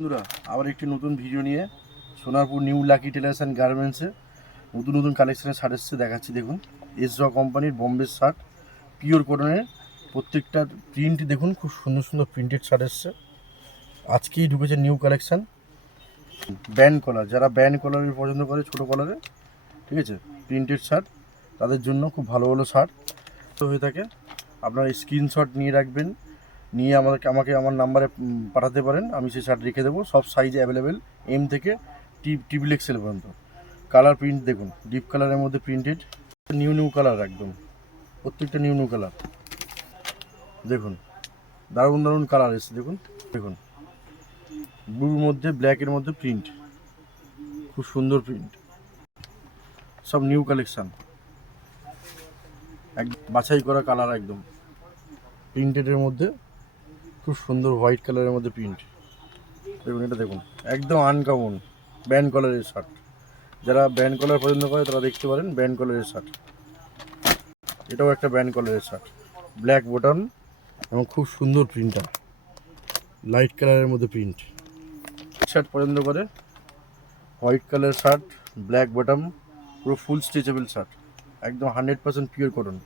বন্ধুরা আবার একটি নতুন ভিডিও নিয়ে Sonarpur new lucky tailors and গার্মেন্টসে নতুন কালেকশনের শার্ট এসেছে দেখাচ্ছি। দেখুন এসরা কোম্পানির বোম্বে শার্ট, পিওর কটনের। প্রত্যেকটা প্রিন্ট দেখুন, খুব সুন্দর সুন্দর প্রিন্টেড শার্ট এসছে। আজকেই ঢুকেছে নিউ কালেকশান। ব্যান্ড কলার, যারা ব্যান্ড কলারের পছন্দ করে ছোটো কলারে, ঠিক আছে, প্রিন্টেড শার্ট, তাদের জন্য খুব ভালো ভালো শার্ট তো হয়ে থাকে। আপনার স্ক্রিনশট নিয়ে রাখবেন, নিয়ে আমাকে আমার নাম্বারে পাঠাতে পারেন, আমি সেই শার্ট রেখে দেবো। সব সাইজে অ্যাভেলেবেল, এম থেকে ট্রিপল এক্সেল পর্যন্ত। কালার প্রিন্ট দেখুন, ডিপ কালারের মধ্যে প্রিন্টেড, নিউ কালার, একদম প্রত্যেকটা নিউ কালার। দেখুন দারুণ কালার এসছে। দেখুন দেখুন ব্লুর মধ্যে ব্ল্যাকের মধ্যে প্রিন্ট, খুব সুন্দর প্রিন্ট, সব নিউ কালেকশান, এক বাছাই করা কালার, একদম প্রিন্টেডের মধ্যে খুব সুন্দর হোয়াইট কালারের মধ্যে প্রিন্ট। দেখুন এটা দেখুন, একদম আনকমন ব্যান্ড কলারের শার্ট। যারা ব্যান্ড কলার পছন্দ করে তারা দেখতে পারেন, ব্যান্ড কলারের শার্ট। এটাও একটা ব্যান্ড কলারের শার্ট, ব্ল্যাক বটন এবং খুব সুন্দর প্রিন্টার, লাইট কালারের মধ্যে প্রিন্ট। শার্ট পছন্দ করে, white colour shirt, black bottom, পুরো ফুল স্ট্রেচেবল শার্ট, একদম 100% পিওর কটন।